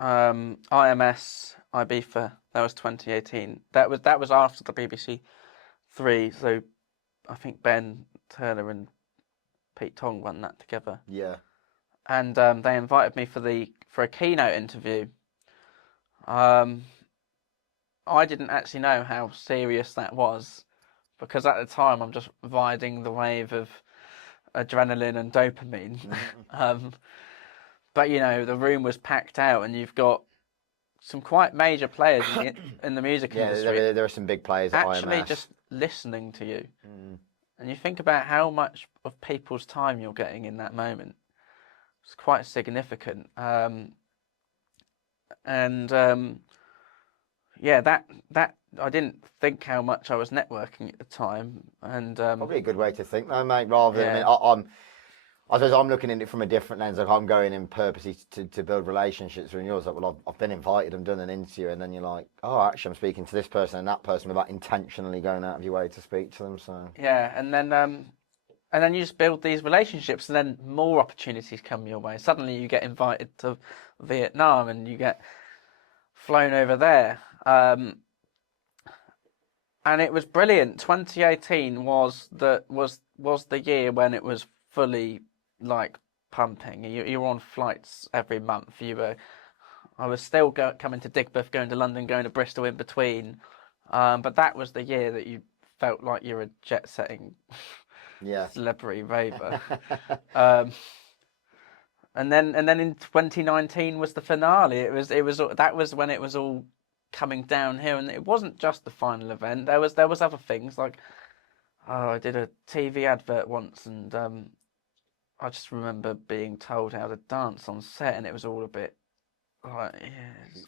IMS, Ibiza, that was 2018. That was after the BBC Three. So I think Ben Turner and Pete Tong won that together. Yeah. And they invited me for a keynote interview. I didn't actually know how serious that was, because at the time I'm just riding the wave of adrenaline and dopamine. But the room was packed out, and you've got some quite major players in the music industry. Yeah, there are some big players at actually IMS. Just listening to you, and you think about how much of people's time you're getting in that moment. It's quite significant, that I didn't think how much I was networking at the time, and probably a good way to think, though, mate. Rather than I suppose I'm looking at it from a different lens. Like, I'm going in purposely to build relationships. And yours, like, well, I've been invited, I've done an interview, and then you're like, oh, actually, I'm speaking to this person and that person without intentionally going out of your way to speak to them. So yeah, and then you just build these relationships, and then more opportunities come your way. Suddenly, you get invited to Vietnam, and you get flown over there. And it was brilliant. 2018 was the year when it was fully like pumping. You were on flights every month. I was still coming to Digbeth, going to London, going to Bristol in between. But that was the year that you felt like you were a jet-setting celebrity raver. And then in 2019 was the finale. That was when it was all coming downhill, and it wasn't just the final event. There was other things like I did a TV advert once, and I just remember being told how to dance on set, and it was all a bit like, it's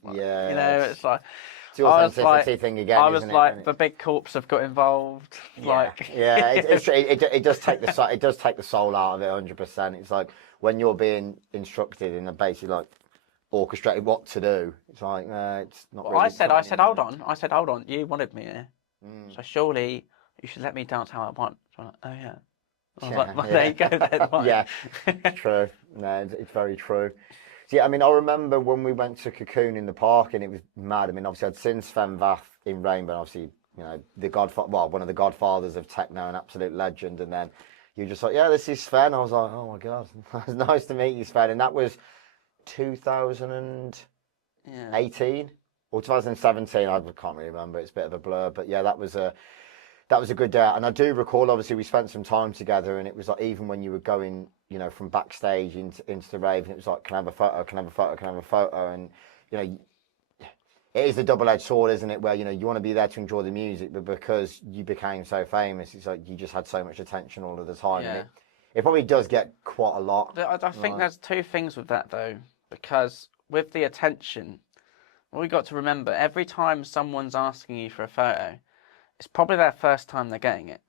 like it's the authenticity thing again. I was like, the big corps have got involved. It does take the soul out of it 100%. It's like when you're being instructed and basically like orchestrated what to do. It's like it's not. Really I said, hold on. You wanted me here, so surely you should let me dance how I want. So I'm like, oh yeah. I was like, well, there you go then. Yeah, true. No, it's very true. See, I mean, I remember when we went to Cocoon in the park, and it was mad. I mean, obviously, I'd seen Sven Vath in Rainbow, obviously, the godfather, well, one of the godfathers of techno, an absolute legend. And then you just like, yeah, this is Sven. I was like, oh my god, it's nice to meet you, Sven. And that was 2018 or 2017. I can't really remember. It's a bit of a blur, but yeah, that was a good day. And I do recall, obviously, we spent some time together, and it was like, even when you were going, from backstage into the rave, and it was like, can I have a photo? Can I have a photo? Can I have a photo? And, it is a double-edged sword, isn't it? Where, you want to be there to enjoy the music, but because you became so famous, it's like you just had so much attention all of the time. Yeah. And it probably does get quite a lot. I think there's two things with that, though, because with the attention, we got to remember, every time someone's asking you for a photo, it's probably their first time they're getting it.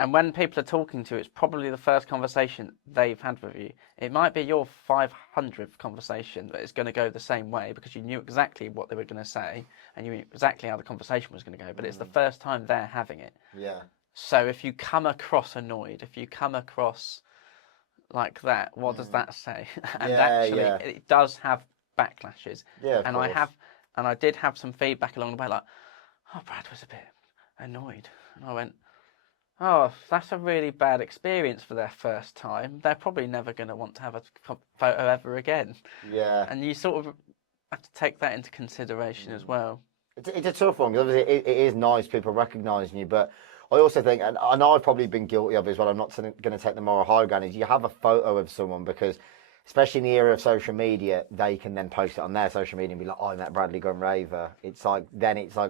And when people are talking to you, it's probably the first conversation they've had with you. It might be your 500th conversation, but it's going to go the same way because you knew exactly what they were going to say and you knew exactly how the conversation was going to go, but it's the first time they're having it. Yeah. So if you come across annoyed, if you come across like that, what does that say? And it does have backlashes. Yeah, and I did have some feedback along the way, like, oh, Brad was a bit annoyed. And I went, oh, that's a really bad experience for their first time. They're probably never going to want to have a photo ever again. Yeah. And you sort of have to take that into consideration as well. It's a tough one, because obviously it is nice people recognising you, but I also think, and I know I've probably been guilty of it as well, I'm not going to take the moral high ground, is you have a photo of someone, because especially in the era of social media, they can then post it on their social media and be like, oh, I met Bradley Gunn Raver. It's like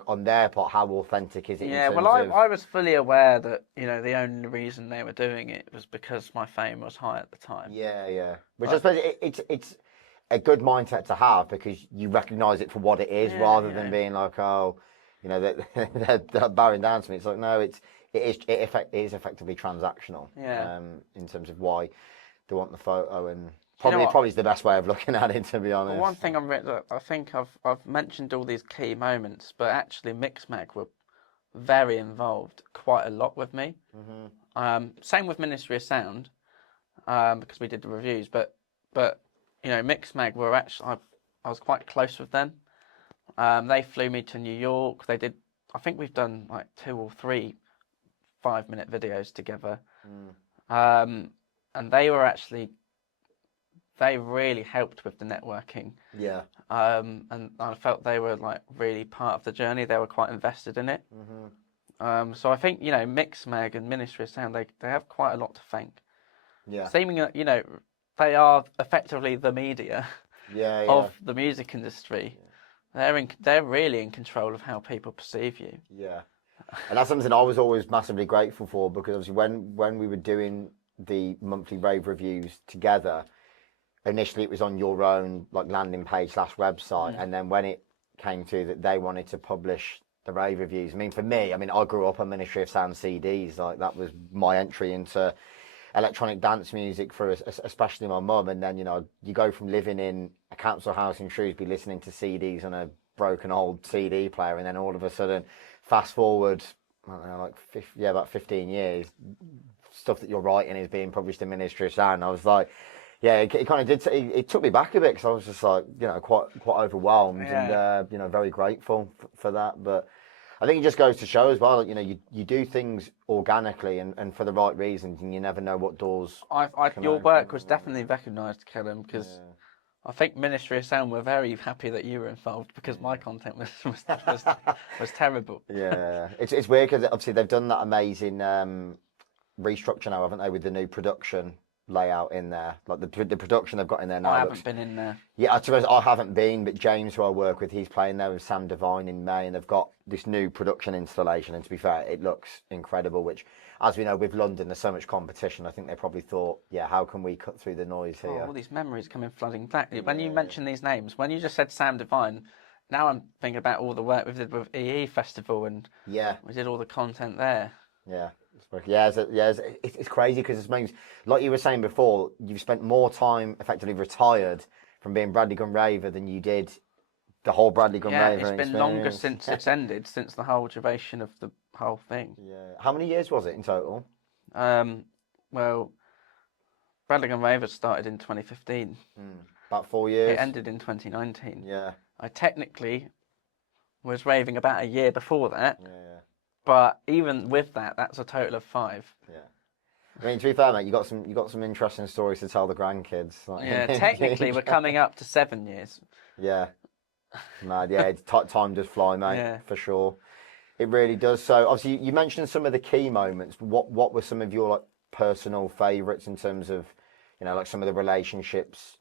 on their part, how authentic is it? Yeah, well, I was fully aware that, the only reason they were doing it was because my fame was high at the time. Yeah. Which I suppose it's a good mindset to have, because you recognise it for what it is, rather than being like, oh, they're bowing down to me. It's like, no, it is effectively transactional. Yeah. In terms of why they want the photo, and probably is the best way of looking at it, to be honest. Well, one thing I think I've mentioned all these key moments, but actually Mixmag were very involved quite a lot with me. Same with Ministry of Sound, because we did the reviews, but Mixmag were actually, I was quite close with them. They flew me to New York. I think we've done like 2 or 3 5-minute videos together. And they really helped with the networking. Yeah. And I felt they were like really part of the journey. They were quite invested in it. So I think, Mixmag and Ministry of Sound, they have quite a lot to thank. Yeah. Seeming, they are effectively the media of the music industry. They're really in control of how people perceive you. Yeah. And that's something I was always massively grateful for, because obviously when we were doing the monthly rave reviews together, initially it was on your own like landing page / website, and then when it came to that they wanted to publish the rave reviews, I mean, for me, I grew up on Ministry of Sound CDs. Like, that was my entry into electronic dance music for especially my mum. And then you go from living in a council house in Shrewsbury listening to CDs on a broken old CD player, and then all of a sudden, fast forward, I don't know, about 15 years, stuff that you're writing is being published in Ministry of Sound. I was like, yeah, it kind of did. It took me back a bit, because I was just like, quite overwhelmed, and very grateful for that. But I think it just goes to show as well, you do things organically and for the right reasons, and you never know what doors. Your work was definitely recognised, Kellen, because I think Ministry of Sound were very happy that you were involved, because my content was terrible. Yeah, it's weird, because obviously they've done that amazing restructure now, haven't they, with the new production layout in there, like the production they've got in there now. I haven't been in there. Yeah, I suppose I haven't been, but James, who I work with, he's playing there with Sam Devine in May, and they've got this new production installation, and to be fair, it looks incredible, which, as we know, with London, there's so much competition. I think they probably thought, how can we cut through the noise here? All these memories coming flooding back. When you mention these names, when you just said Sam Devine, now I'm thinking about all the work we did with EE Festival, and we did all the content there. Yeah. It's crazy, because it means, like you were saying before, you've spent more time effectively retired from being Bradley Gunn Raver than you did the whole Bradley Gunn Raver experience. It's been longer since it's ended, since the whole duration of the whole thing. Yeah. How many years was it in total? Well, Gunn Raver started in 2015. About 4 years. It ended in 2019. Yeah. I technically was raving about a year before that. Yeah. But even with that, that's a total of 5. Yeah. I mean, to be fair, mate, you got some interesting stories to tell the grandkids. Like, Yeah, technically we're coming up to 7 years. Yeah. Mad. Yeah, time does fly, mate. Yeah. For sure. It really does. So obviously you mentioned some of the key moments. What were some of your like personal favourites in terms of, like some of the relationships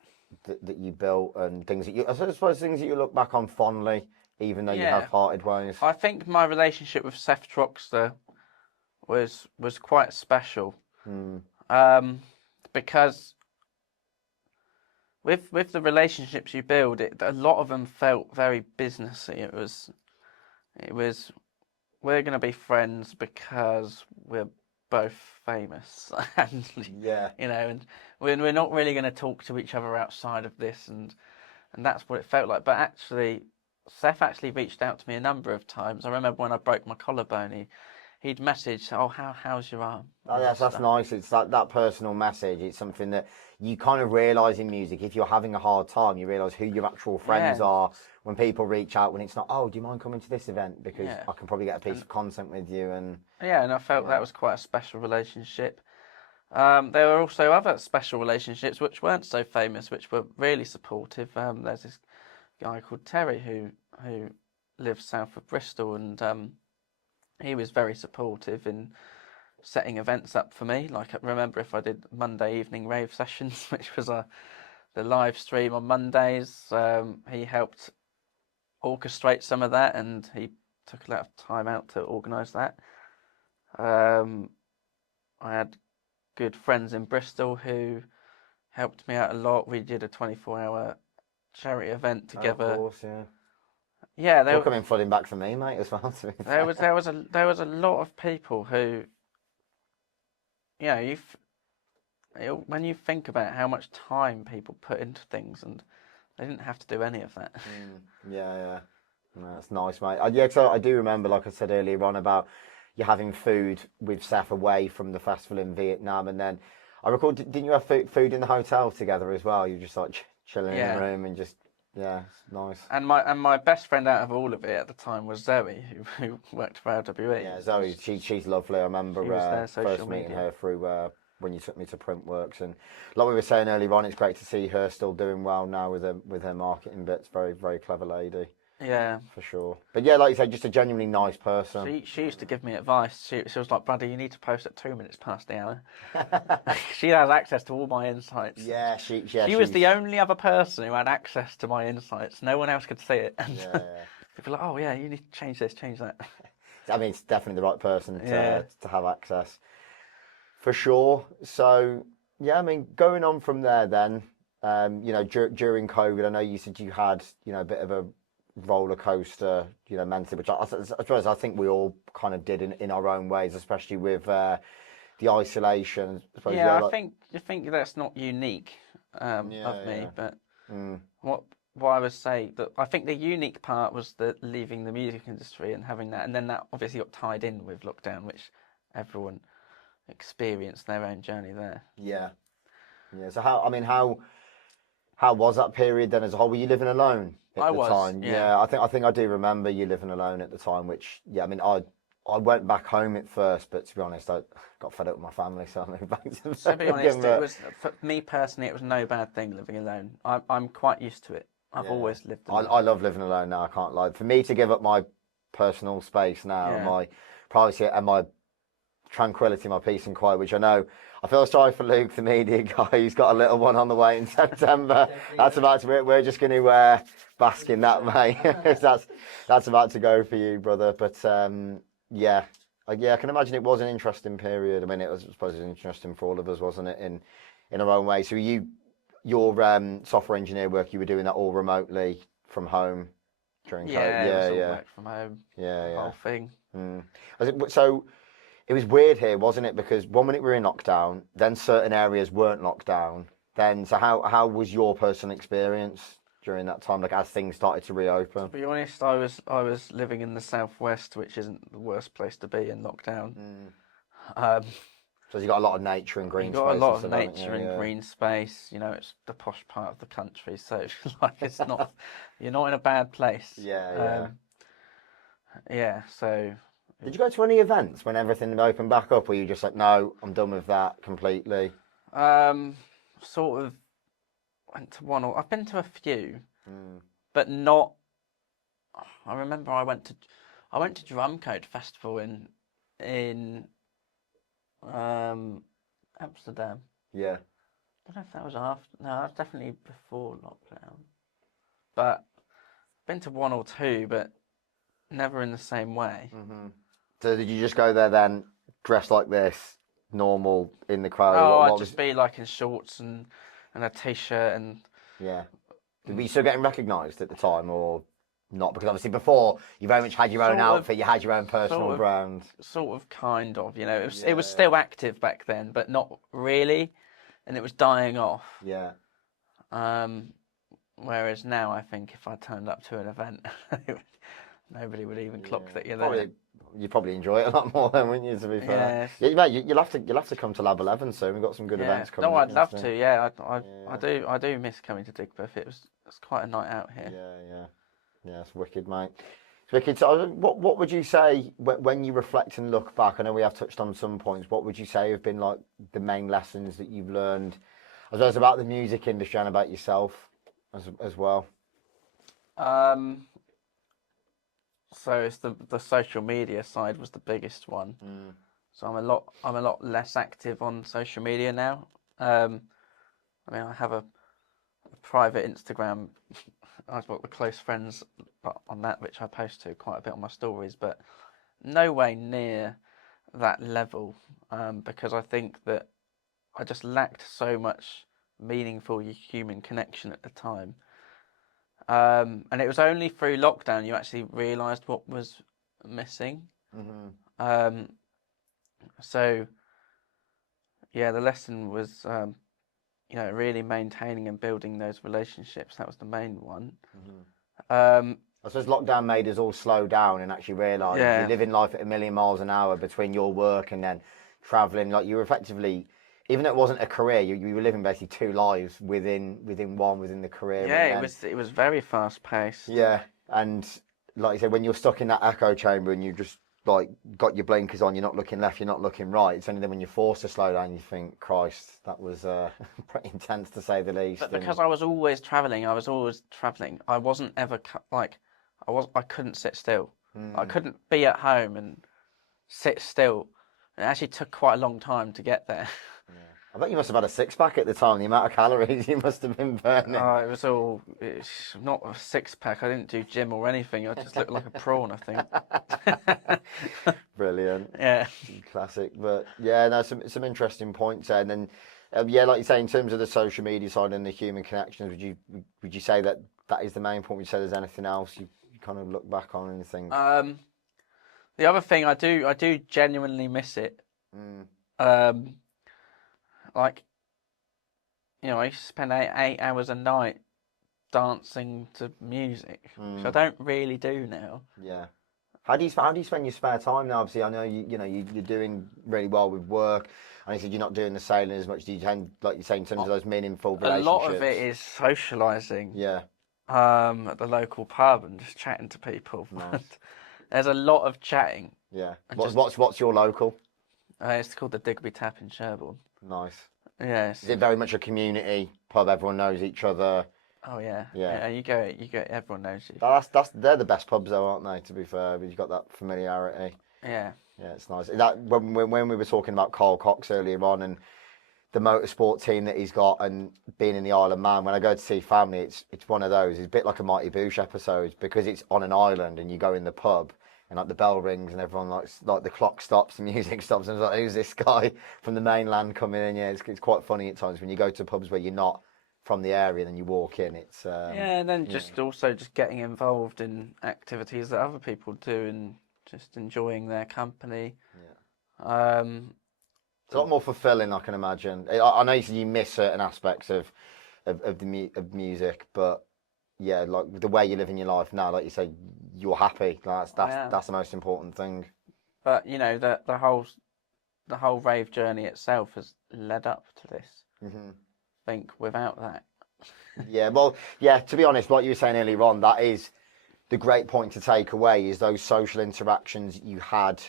that you built and things that I suppose things that you look back on fondly, even though you have parted ways? I think my relationship with Seth Troxter was quite special. Because with the relationships you build, a lot of them felt very businessy. It was we're going to be friends because we're both famous, and and we're not really going to talk to each other outside of this, and that's what it felt like. But actually, Seth actually reached out to me a number of times. I remember when I broke my collarbone, he'd message, "Oh, how's your arm?" Oh, that's nice. It's that personal message. It's something that you kind of realise in music. If you're having a hard time, you realise who your actual friends are. When people reach out, when it's not, "Oh, do you mind coming to this event? Because I can probably get a piece of content with you." And I felt that was quite a special relationship. There were also other special relationships which weren't so famous, which were really supportive. There's this guy called Terry who lives south of Bristol, and he was very supportive in setting events up for me. Like, I remember if I did Monday evening rave sessions, which was the live stream on Mondays, he helped orchestrate some of that, and he took a lot of time out to organise that. I had good friends in Bristol who helped me out a lot. We did a 24-hour charity event together. Of course, yeah. Yeah, they were coming flooding back for me, mate, as well. There was a lot of people who, when you think about how much time people put into things, and they didn't have to do any of that. Yeah. No, that's nice, mate. So I do remember, like I said earlier on, about you having food with Seth away from the festival in Vietnam, and then I recall, didn't you have food in the hotel together as well? You just like chilling in the room and just. Yeah, it's nice. And my best friend out of all of it at the time was Zoe, who worked for LWE. Yeah, Zoe, she's lovely. I remember first meeting her through when you took me to Printworks, and like we were saying earlier on, it's great to see her still doing well now with her marketing bits. Very, very clever lady. Yeah, for sure. But yeah, like you said, just a genuinely nice person. She used to give me advice. She was like, "Brady, you need to post at 2 minutes past the hour." She has access to all my insights. Yeah, she was the only other person who had access to my insights. No one else could see it. And people are like, "Oh yeah, you need to change this, change that." I mean, it's definitely the right person to have access. For sure. So yeah, I mean, going on from there, then during COVID, I know you said you had a bit of a roller coaster, mentally, which I suppose I think we all kind of did in our own ways, especially with the isolation. I think that's not unique of me, but what I would say that I think the unique part was the leaving the music industry and having that, and then that obviously got tied in with lockdown, which everyone experienced their own journey there. Yeah. So how was that period then as a whole? Were you living alone at the time? Yeah. I think I do remember you living alone at the time, which, I mean, I went back home at first, but to be honest, I got fed up with my family, so I moved back to To be honest, for me personally, it was no bad thing living alone. I'm quite used to it. I've always lived alone. I love living alone now, I can't lie. For me to give up my personal space now, my privacy and my tranquility, my peace and quiet, which I feel sorry for Luke, the media guy, who's got a little one on the way in September. We're just going to bask in that, mate. that's about to go for you, brother. But I can imagine it was an interesting period. I mean, I suppose it was interesting for all of us, wasn't it, in our own way. So your software engineer work, you were doing that all remotely from home during COVID? Yeah, it was all back from home. The whole thing. So it was weird here, wasn't it? Because 1 minute we were in lockdown, then certain areas weren't locked down. So how was your personal experience during that time, like as things started to reopen? To be honest, I was living in the southwest, which isn't the worst place to be in lockdown. So you got a lot of nature and green You've space. got a lot of stuff, nature and green space. You know, it's the posh part of the country, so like it's not you're not in a bad place. Yeah. Yeah. So. Did you go to any events when everything opened back up? Or were you just like, no, I'm done with that completely? Sort of went to one or I've been to a few, but not. I remember I went to Drumcode Festival in Amsterdam. Yeah. I don't know if that was after. No, that was definitely before lockdown. But been to one or two, but never in the same way. Mm-hmm. So did you just go there then, dressed like this, normal in the crowd? Oh, I'd just be like in shorts and a t-shirt and. Yeah. Were you still getting recognised at the time or not? Because obviously before you very much had your own outfit, you had your own personal brand. Sort of, kind of. You know, it was still active back then, but not really, and it was dying off. Yeah. Whereas now, I think if I turned up to an event, nobody would even clock that you're there. You'd probably enjoy it a lot more then, wouldn't you? To be fair, yeah, you'll have to come to Lab 11 soon. We've got some good events coming. No, I'd love to. Yeah, I do miss coming to Digbeth. It's quite a night out here. Yeah, it's wicked, mate. It's wicked. So, what would you say when you reflect and look back? I know we have touched on some points. What would you say have been like the main lessons that you've learned, as well as about the music industry and about yourself as well? So it's the social media side was the biggest one. So I'm a lot less active on social media now. I mean, I have a private Instagram. I've got the close friends on that, which I post to quite a bit on my stories, but no way near that level, because I think that I just lacked so much meaningful human connection at the time. And it was only through lockdown you actually realised what was missing. So, yeah, the lesson was, really maintaining and building those relationships. That was the main one. I suppose lockdown made us all slow down and actually realise you're living life at 1,000,000 miles an hour between your work and then travelling. Like you were effectively, even though it wasn't a career, you were living basically two lives within the career. Yeah, it was very fast paced. Yeah, and like you said, when you're stuck in that echo chamber and you just like got your blinkers on, you're not looking left, you're not looking right. It's only then when you're forced to slow down, you think, Christ, that was pretty intense to say the least. But because I was always travelling, I wasn't ever I couldn't sit still. I couldn't be at home and sit still. It actually took quite a long time to get there. I bet you must have had a six-pack at the time, the amount of calories you must have been burning. It's not a six-pack. I didn't do gym or anything. I just looked like a prawn, I think. Brilliant. Yeah. Classic. But yeah, no, some interesting points there. And then, like you say, in terms of the social media side and the human connections, would you say that is the main point? Would you say there's anything else you kind of look back on and think? The other thing, I do genuinely miss it. Like, I used to spend 8 hours a night dancing to music, which I don't really do now. Yeah. How do you spend your spare time now? Obviously, I know you're doing really well with work, and you said you're not doing the sailing as much. Do you tend, like you say, in terms of those meaningful relationships? A lot of it is socialising. Yeah. At the local pub and just chatting to people. Nice. There's a lot of chatting. Yeah. What's your local? It's called the Digby Tap in Sherborne. Nice. Yes. Is it very much a community pub? Everyone knows each other. Oh yeah. Yeah. You go. Everyone knows you. They're the best pubs though, aren't they? To be fair, you've got that familiarity. Yeah. Yeah, it's nice. That when we were talking about Carl Cox earlier on and the motorsport team that he's got and being in the Isle of Man, when I go to see family, it's one of those. It's a bit like a Mighty Boosh episode because it's on an island and you go in the pub. And like the bell rings and everyone like the clock stops, the music stops, and it's like, who's this guy from the mainland coming in? Yeah, it's quite funny at times when you go to pubs where you're not from the area and then you walk in. It's and then just getting involved in activities that other people do and just enjoying their company. Yeah. It's a lot more fulfilling, I can imagine. I know you miss certain aspects of music, but yeah, like the way you live in your life now, like you say, you're happy. That's the most important thing. But the whole the whole rave journey itself has led up to this. Mm-hmm. I think without that. Yeah, well, yeah, to be honest, what you were saying earlier on, that is the great point to take away, is those social interactions you had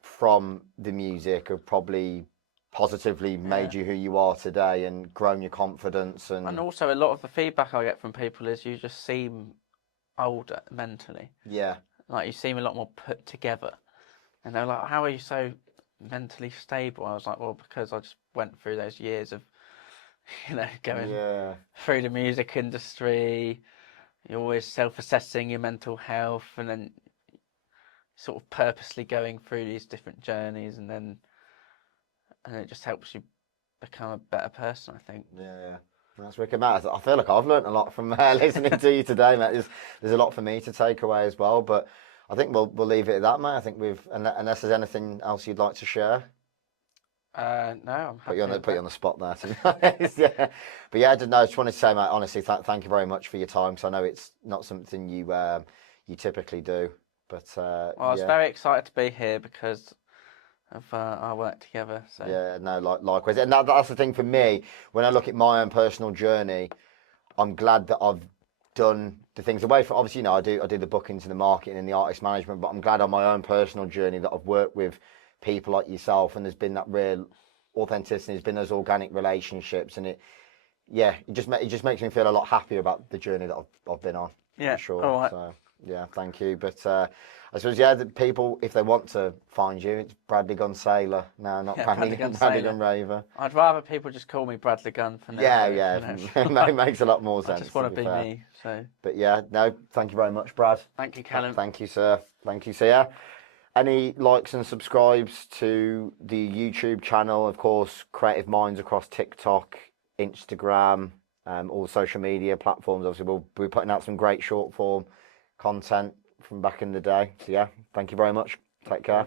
from the music have probably positively made you who you are today and grown your confidence. And also a lot of the feedback I get from people is you just seem older mentally. Yeah. Like you seem a lot more put together. And they're like, how are you so mentally stable? I was like, well, because I just went through those years of, going through the music industry. You're always self-assessing your mental health, and then sort of purposely going through these different journeys, and it just helps you become a better person, I think. Yeah. That's wicked, Matt. I feel like I've learnt a lot from listening to you today, mate. There's a lot for me to take away as well, but I think we'll leave it at that, mate. I think unless there's anything else you'd like to share. No, I'm happy. Put you on the spot there, to be honest. Yeah, but yeah, I just wanted to say, mate, honestly, thank you very much for your time. So I know it's not something you typically do, but well, I was very excited to be here because of our work together. So yeah, no, likewise, and that's the thing for me. When I look at my own personal journey, I'm glad that I've done the things away from, obviously, I do the bookings and the marketing and the artist management, but I'm glad on my own personal journey that I've worked with people like yourself, and there's been that real authenticity, there's been those organic relationships, and it just makes me feel a lot happier about the journey that I've been on. Yeah, for sure. all right. So yeah, thank you. But I suppose the people, if they want to find you, it's Bradley Gunn Sailor now, not Bradley Gunn Raver. I'd rather people just call me Bradley Gunn for now. Yeah. It makes a lot more sense. I just want to be fair. me. So. But yeah, no, thank you very much, Brad. Thank you, Callum. Thank you, sir. Thank you, sir. Any likes and subscribes to the YouTube channel? Of course, Creative Minds across TikTok, Instagram, all social media platforms. Obviously, we'll be putting out some great short form content from back in the day. So yeah, thank you very much. Take care.